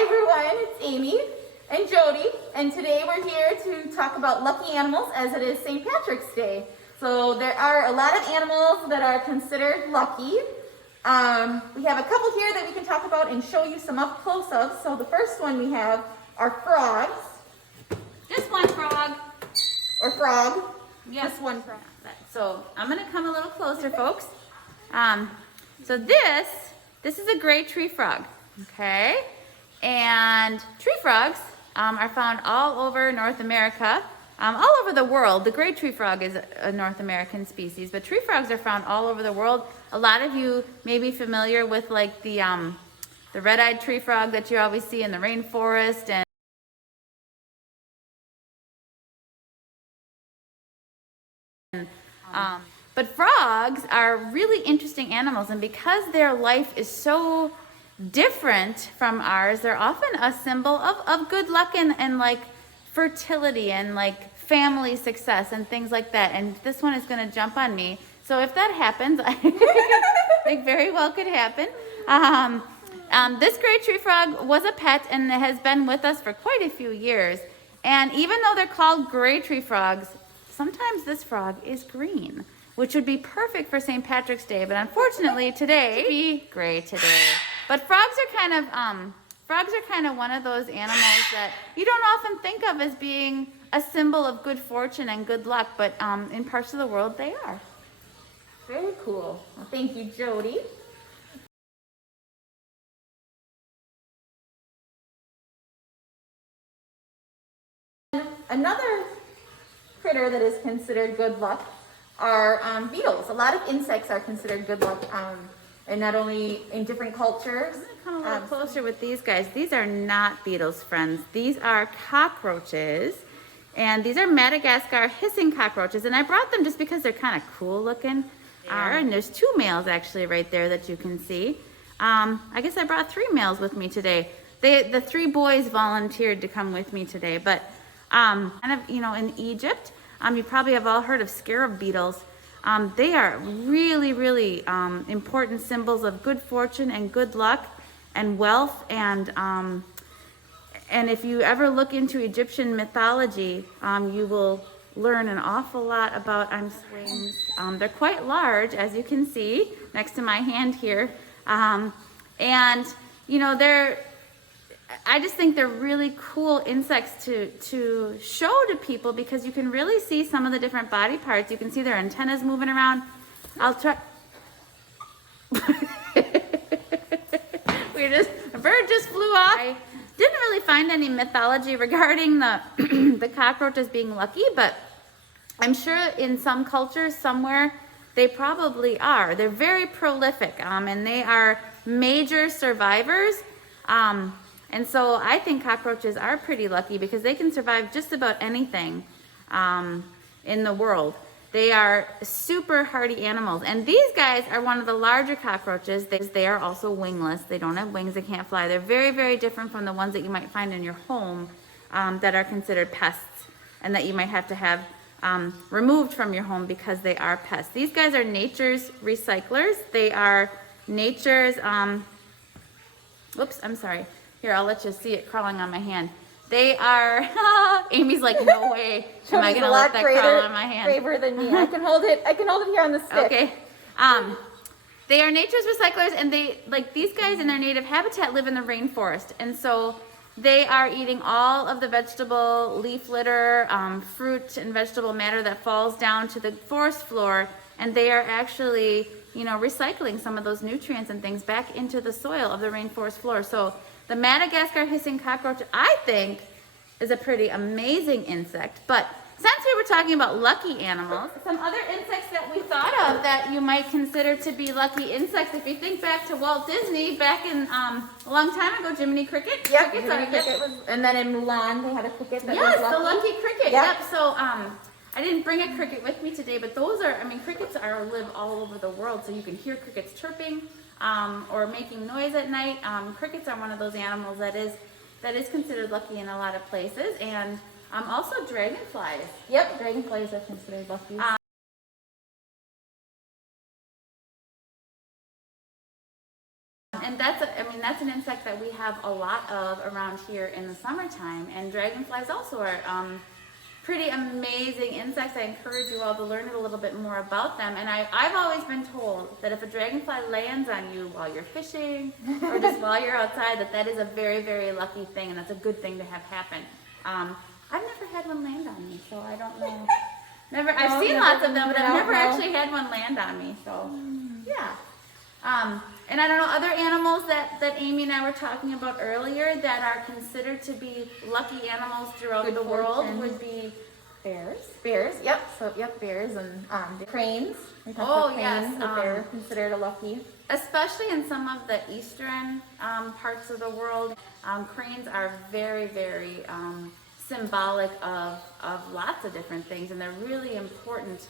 Hi everyone, it's Amy and Jody, and today we're here to talk about lucky animals as it is St. Patrick's Day. So there are a lot of animals that are considered lucky. We have a couple here that we can talk about and show you some up close of. So the first one we have are frogs. Just one frog. Or frog. Yes. Just one frog. So I'm going to come a little closer, folks. So this is a gray tree frog, okay? And tree frogs are found all over North America, all over the world. The gray tree frog is a North American species, but tree frogs are found all over the world. A lot of you may be familiar with like the red-eyed tree frog that you always see in the rainforest, but frogs are really interesting animals, and because their life is so different from ours, they're often a symbol of good luck and like fertility and like family success and things like that. And this one is going to jump on me. So if that happens, I think very well could happen. This gray tree frog was a pet and has been with us for quite a few years. And even though they're called gray tree frogs, sometimes this frog is green, which would be perfect for St. Patrick's Day, but unfortunately today, be gray today. But frogs are kind of one of those animals that you don't often think of as being a symbol of good fortune and good luck, but in parts of the world they are. Very cool. Well, thank you, Jody. Another critter that is considered good luck are beetles. A lot of insects are considered good luck, and not only in different cultures. I'm gonna come a little closer with these guys. These are not beetles, friends. These are cockroaches, and these are Madagascar hissing cockroaches. And I brought them just because they're kind of cool looking. And there's two males actually right there that you can see. I guess I brought three males with me today. The three boys volunteered to come with me today, but kind of, you know, in Egypt, you probably have all heard of scarab beetles. They are really, really important symbols of good fortune and good luck and wealth. And if you ever look into Egyptian mythology, you will learn an awful lot about swings. They're quite large, as you can see next to my hand here. And, you know, I just think they're really cool insects to show to people because you can really see some of the different body parts. You can see their antennas moving around. I'll try. A bird just flew off. I didn't really find any mythology regarding the cockroaches being lucky, but I'm sure in some cultures somewhere they probably are. They're very prolific, and they are major survivors. And so I think cockroaches are pretty lucky because they can survive just about anything in the world. They are super hardy animals. And these guys are one of the larger cockroaches. They are also wingless. They don't have wings. They can't fly. They're very, very different from the ones that you might find in your home that are considered pests and that you might have to have removed from your home because they are pests. These guys are nature's recyclers. They are nature's, oops, I'm sorry. Here, I'll let you see it crawling on my hand. They are, Amy's like, no way am I gonna let that crawl on my hand. Braver than me. I can hold it here on the stick. Okay. They are nature's recyclers, and these guys in their native habitat live in the rainforest. And so they are eating all of the vegetable, leaf litter, fruit and vegetable matter that falls down to the forest floor. And they are actually, you know, recycling some of those nutrients and things back into the soil of the rainforest floor. So the Madagascar hissing cockroach, I think, is a pretty amazing insect. But since we were talking about lucky animals, some other insects that we thought of that you might consider to be lucky insects, if you think back to Walt Disney, back in a long time ago, Jiminy Cricket. Yep, Jiminy Cricket was, and then in Mulan they had a cricket that was lucky. Yes, the lucky cricket. Yep. Yep. So I didn't bring a cricket with me today, but those are, crickets live all over the world, so you can hear crickets chirping. Or making noise at night. Crickets are one of those animals that is considered lucky in a lot of places, and also dragonflies. Yep, dragonflies are considered lucky. And that's, mean, that's an insect that we have a lot of around here in the summertime. And dragonflies also are pretty amazing insects. I encourage you all to learn a little bit more about them. And I've always been told that if a dragonfly lands on you while you're fishing or just while you're outside, that is a very, very lucky thing, and that's a good thing to have happen. I've never had one land on me, so I don't know. I've seen lots of them, but I've never actually had one land on me. So yeah. And I don't know, other animals that Amy and I were talking about earlier that are considered to be lucky animals throughout the world would be bears. Bears, yep. So yep, bears and cranes. Oh yes, they're considered a lucky. Especially in some of the eastern parts of the world, cranes are very, very symbolic of lots of different things, and they're really important.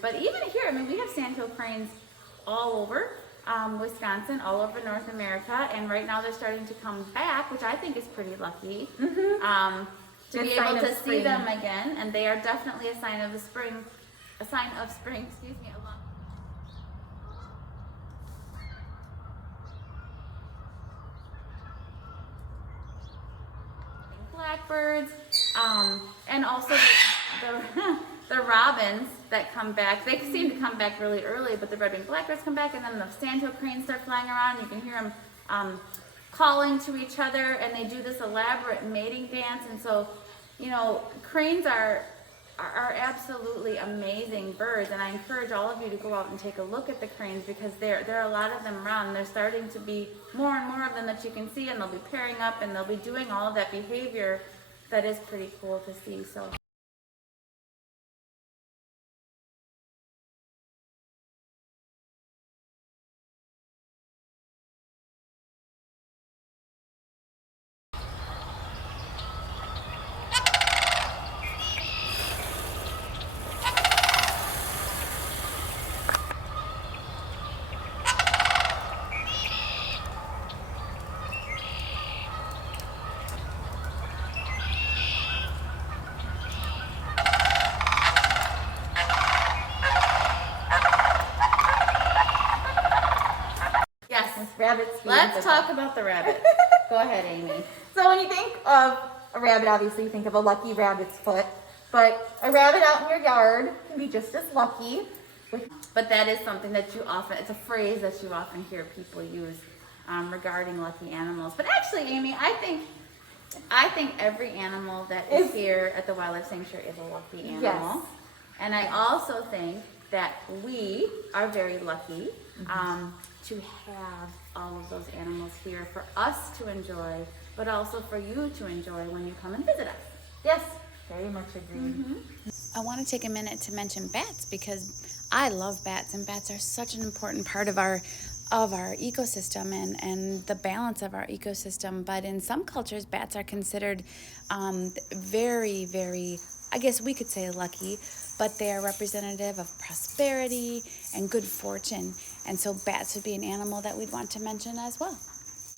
But even here, I mean, we have sandhill cranes all over Wisconsin, all over North America, and right now they're starting to come back, which I think is pretty lucky. To be able to see them again, and they are definitely a sign of the spring, excuse me, along. Blackbirds, and also the robins that come back. They seem to come back really early, but the red-winged blackbirds come back, and then the sandhill cranes start flying around. You can hear them calling to each other, and they do this elaborate mating dance. And so, you know, cranes are absolutely amazing birds, and I encourage all of you to go out and take a look at the cranes, because there are a lot of them around. There's starting to be more and more of them that you can see, and they'll be pairing up, and they'll be doing all of that behavior that is pretty cool to see. So. Rabbits. Let's talk about the rabbit. Go ahead, Amy. So when you think of a rabbit, obviously you think of a lucky rabbit's foot, but a rabbit out in your yard can be just as lucky. But that is something that it's a phrase that you often hear people use regarding lucky animals. But actually, Amy, I think every animal that is here at the Wildlife Sanctuary is a lucky animal. Yes. And I also think that we are very lucky to have all of those animals here for us to enjoy, but also for you to enjoy when you come and visit us. Yes, very much agreed. I want to take a minute to mention bats, because I love bats, and bats are such an important part of our ecosystem and the balance of our ecosystem. But in some cultures, bats are considered very, very, I guess we could say lucky, but they are representative of prosperity and good fortune. And so bats would be an animal that we'd want to mention as well.